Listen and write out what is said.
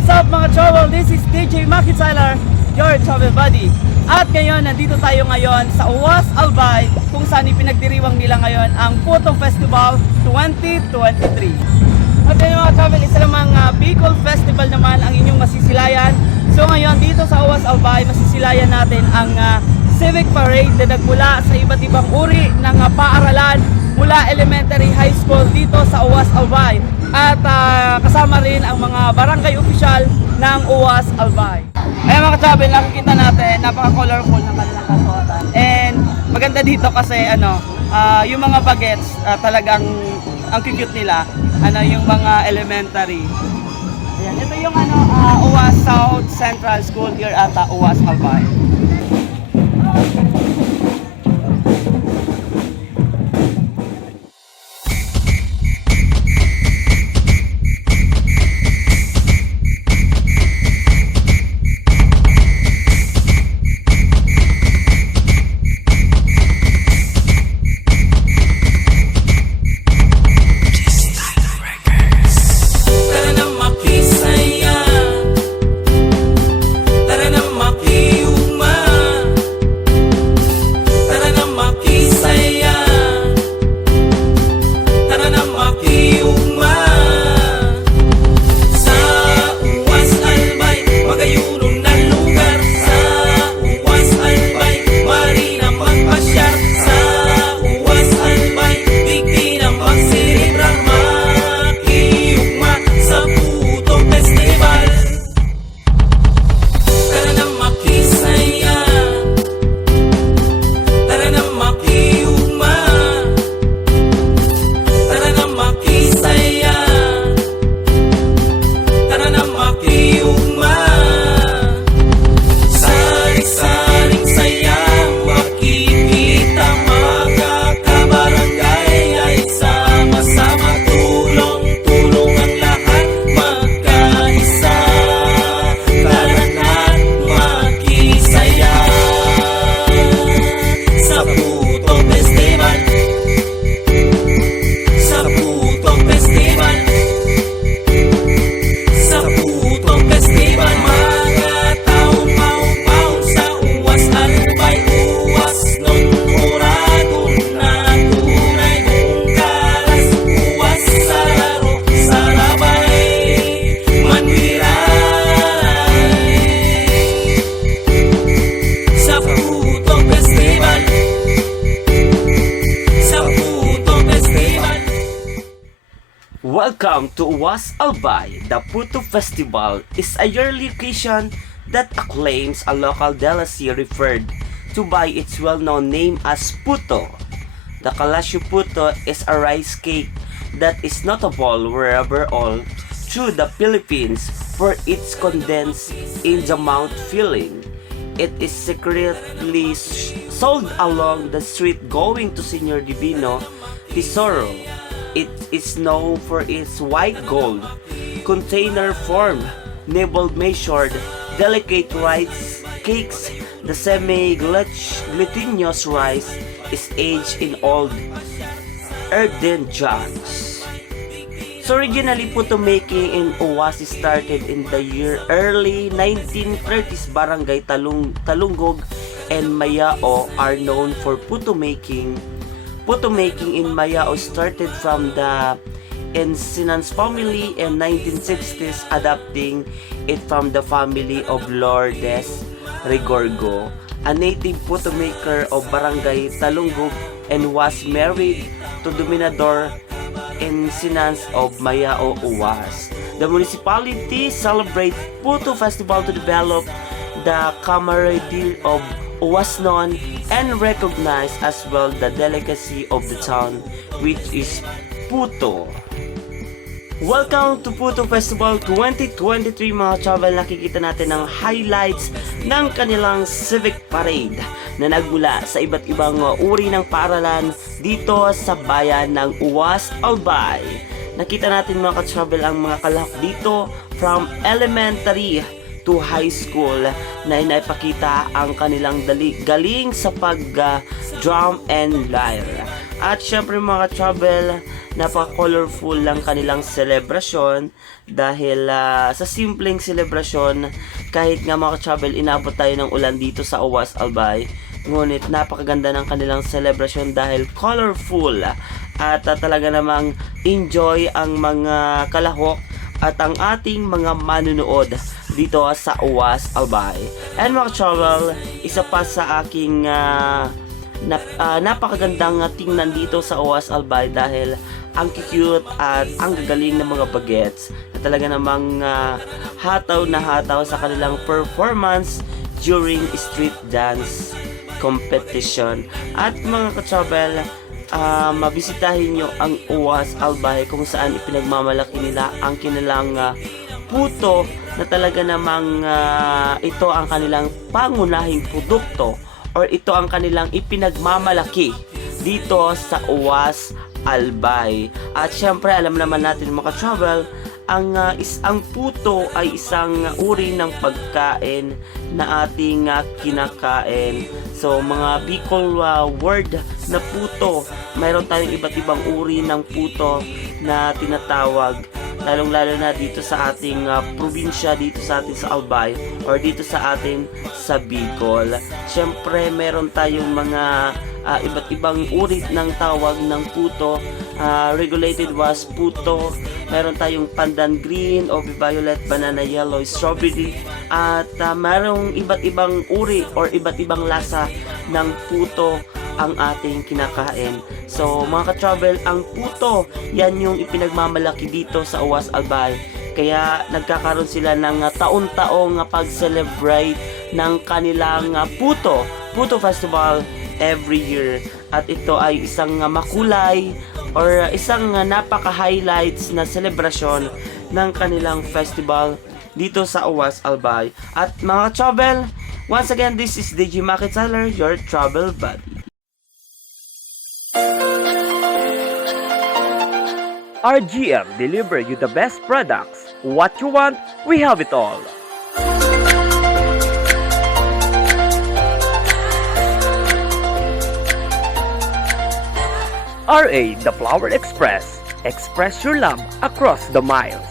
What's up mga travel? This is DJ Maki Tyler, your travel buddy. At ngayon, nandito tayo ngayon sa Uwas Albay, kung saan ipinagdiriwang nila ngayon ang Putong Festival 2023. At ngayon mga travel, isa namang Bicol Festival naman ang inyong masisilayan. So ngayon, dito sa Uwas Albay, masisilayan natin ang Civic Parade na nagmula sa iba't ibang uri ng paaralan mula elementary, high school dito sa Uwas Albay. At kasama rin ang mga barangay official ng Uwas Albay. Ayan mga travel, nakikita natin, napaka-colorful ng kanilang kasuotan. And maganda dito kasi yung mga bagets talagang ang cute nila, yung mga elementary. Ayan, ito yung Uwas South Central School here at Uwas Albay. Welcome to Uwas Albay. The Puto Festival is a yearly occasion that acclaims a local delicacy referred to by its well-known name as Puto. The Kalasyo Puto is a rice cake that is notable wherever all through the Philippines for its condensed in the mouth filling. It is secretly sold along the street going to Senor Divino Tesoro. It is known for its white gold, container form, nibble measured, delicate rice cakes. The semi-glutinous rice is aged in old earthen jars. So originally, puto making in Uwas started in the early 1930s. Barangay Talunggog and Mayao are known for puto making. Puto making in Mayao started from the Ensinans family in 1960s, adapting it from the family of Lourdes Rigorgo, a native puto maker of Barangay Talunggog, and was married to Dominador Ensinans of Mayao, Uwas. The municipality celebrates Puto Festival to develop the camaraderie of Uwasnon and recognize as well the delicacy of the town, which is Puto. Welcome to Puto Festival 2023 mga travel. Nakikita natin ang highlights ng kanilang Civic Parade na nagmula sa iba't ibang uri ng paaralan dito sa bayan ng Uwas Albay. Nakita natin mga ka-travel ang mga kalahok dito from elementary to high school na inapakita ang kanilang galing sa pag drum and lyre. At syempre mga travel, napaka-colorful lang kanilang selebrasyon dahil sa simpleng selebrasyon, kahit nga mga travel, inabot tayo ng ulan dito sa Uwas Albay. Ngunit napakaganda ng kanilang selebrasyon dahil colorful at talaga namang enjoy ang mga kalahok at ang ating mga manunood dito sa Uwas Albay. And mga travel, isa pa sa aking napakagandang tingnan dito sa Uwas Albay dahil ang cute at ang gagaling ng mga bagets na talaga namang hataw na hataw sa kanilang performance during street dance competition. At mga ka-travel, mabisitahin nyo ang Uwas Albay kung saan ipinagmamalaki nila ang kanilang puto na talaga namang ito ang kanilang pangunahing produkto or ito ang kanilang ipinagmamalaki dito sa Uwas Albay. At syempre alam naman natin mga travel, ang puto ay isang uri ng pagkain na ating kinakain. So mga Bicol word na puto, mayroon tayong iba't ibang uri ng puto na tinatawag, lalong-lalo na dito sa ating probinsya, dito sa ating sa Albay or dito sa atin sa Bicol. Siyempre meron tayong mga iba't ibang uri ng tawag ng puto. Regulated was puto, meron tayong pandan green, obi violet, banana yellow, strawberry, at merong iba't ibang uri or iba't ibang lasa ng puto ang ating kinakain. So mga ka-travel, ang puto, yan yung ipinagmamalaki dito sa Uwas Albay. Kaya nagkakaroon sila ng taon-taong pag-celebrate ng kanilang Puto Festival every year. At ito ay isang makulay or isang napaka-highlights na selebrasyon ng kanilang festival dito sa Uwas Albay. At mga travel, once again, this is DJ Maki Tyler, your travel buddy. RGM deliver you the best products. What you want, we have it all. RA The Flower Express. Express your love across the miles.